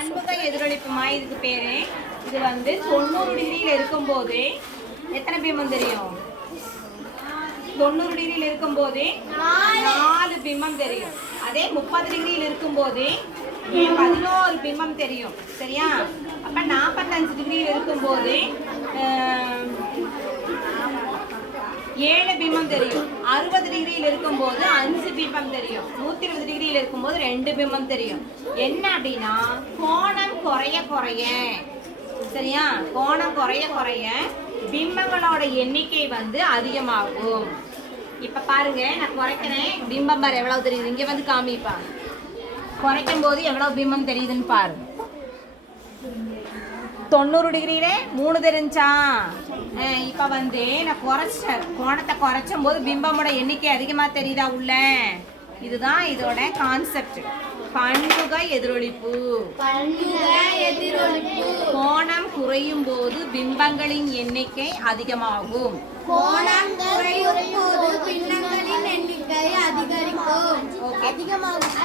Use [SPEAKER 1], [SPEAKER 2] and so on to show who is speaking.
[SPEAKER 1] பண்புக எதிரொலிப்புமா இதுக்கு பேரு. இது வந்து தொண்ணூறு டிகிரியில் இருக்கும்போது எத்தனை பிம்பம் தெரியும்? தொண்ணூறு டிகிரியில் இருக்கும்போது நாலு. பிம்பம் தெரியும். அதே முப்பது டிகிரியில் இருக்கும்போது பதினோரு பிம்பம் தெரியும். சரியா? அப்ப நாற்பத்தஞ்சு டிகிரியில் இருக்கும்போது ஏழு பிம்பம் தெரியும். அறுபது டிகிரியில் இருக்கும்போது அஞ்சு பிம்பம் தெரியும். நூத்தி இருபது டிகிரியில் இருக்கும்போது ரெண்டு பிம்பம் தெரியும். என்ன அப்படின்னா கோணம் குறைய குறைய சரியா? கோணம் குறைய குறைய பிம்பங்களோட எண்ணிக்கை வந்து அதிகமாகும். இப்ப பாருங்க நான் குறைக்கிறேன். பிம்பம் பாரு எவ்வளவு தெரியுது? இங்க வந்து காமிப்பாங்க குறைக்கும் போது எவ்வளவு பிம்பம் தெரியுதுன்னு பாருங்க தொண்ணூறு டிகிரியில மூணு தெரிஞ்சா. இப்ப வந்து நான் குறைச்சேன் கோணத்தை குறைச்சும் போது பிம்பமோட எண்ணிக்கை அதிகமா தெரியுதா உள்ள? இதுதான் இதோட கான்செப்ட் பன்முக எதிரொலிப்பு கோணம் குறையும் போது பிம்பங்களின் எண்ணிக்கை அதிகமாகும்.
[SPEAKER 2] அதிகமாகும்.